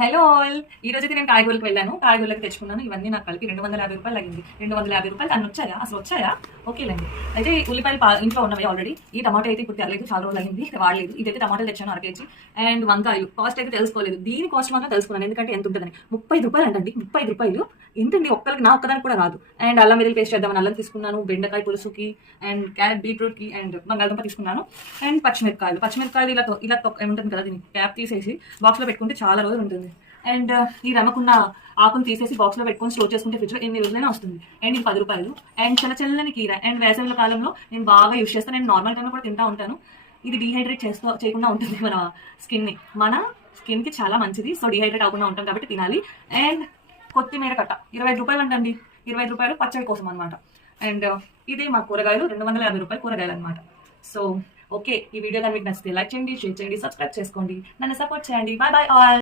Hello all. ఈ రోజైతే నేను కాయగూరలకు వెళ్ళాను, కాయగూరలకు తెచ్చుకున్నాను. ఇవన్నీ నాకు కలిపి 250 రూపాయలు అయింది. 250 రూపాయలు అన్ని వచ్చాయా? అసలు వచ్చాయా? ఓకేలేండి. అయితే ఉల్లిపాయలు ఇంట్లో ఉన్నవి ఆల్రెడీ. ఈ టమాటో అయితే ఇప్పుడు తెరలేదు, చాలా రోజులు అయింది, వాడలేదు. ఇదైతే టమాటాలు తెచ్చాను 1 కేజీ. అండ్ వంకాయలు కాస్ట్ అయితే తెలుసుకోలేదు, దీని కాస్ట్ మాత్రం తెలుసుకున్నాను, ఎందుకంటే ఎంత ఉంటుందని. 30 రూపాయలు అంటండి, 30 రూపాయలు. ఏంటండి ఒక్కరికి, నా ఒక్కదానికి కూడా రాదు. అండ్ అల్లం వెల్లుల్లి పేస్ట్ చేద్దామని అల్లం తీసుకున్నాను, బెండకాయ పులుసుకి అండ్ క్యారెట్ బీట్రూట్కి అండ్ బంగాళదుంప తీసుకున్నాను. అండ్ పచ్చిమిరపకాయలు ఇలా ఏముంటుంది కదా, దీన్ని క్యాప్ తీసేసి బాక్స్లో పెట్టుకుంటే చాలా రోజులు ఉంటుంది. అండ్ ఈ రమకున్న ఆకును తీసేసి బాక్స్లో పెట్టుకొని స్టోర్ చేసుకుంటే ఫ్రిడ్జ్లో ఎన్ని రోజులైనా వస్తుంది. అండ్ ఇది 10 రూపాయలు. అండ్ చల్లని కీర. అండ్ వేసవి కాలంలో నేను బాగా యూస్ చేస్తాను, నేను నార్మల్ టైంలో కూడా తింటా ఉంటాను. ఇది డీహైడ్రేట్ చేయకుండా ఉంటుంది మన స్కిన్కి చాలా మంచిది. సో డీహైడ్రేట్ అవ్వకుండా ఉంటాం కాబట్టి తినాలి. అండ్ కొత్తిమీర కట్ట 25 రూపాయలు అంటండి, 25 రూపాయలు పచ్చడి కోసం అనమాట. అండ్ ఇది మా కూరగాయలు 250 రూపాయలు కూరగాయలు అనమాట. సో ఓకే, ఈ వీడియో కానీ మీకు నచ్చితే లైక్ చేయండి, షేర్ చేయండి, సబ్స్క్రైబ్ చేసుకోండి, నన్ను సపోర్ట్ చేయండి. Bye bye all.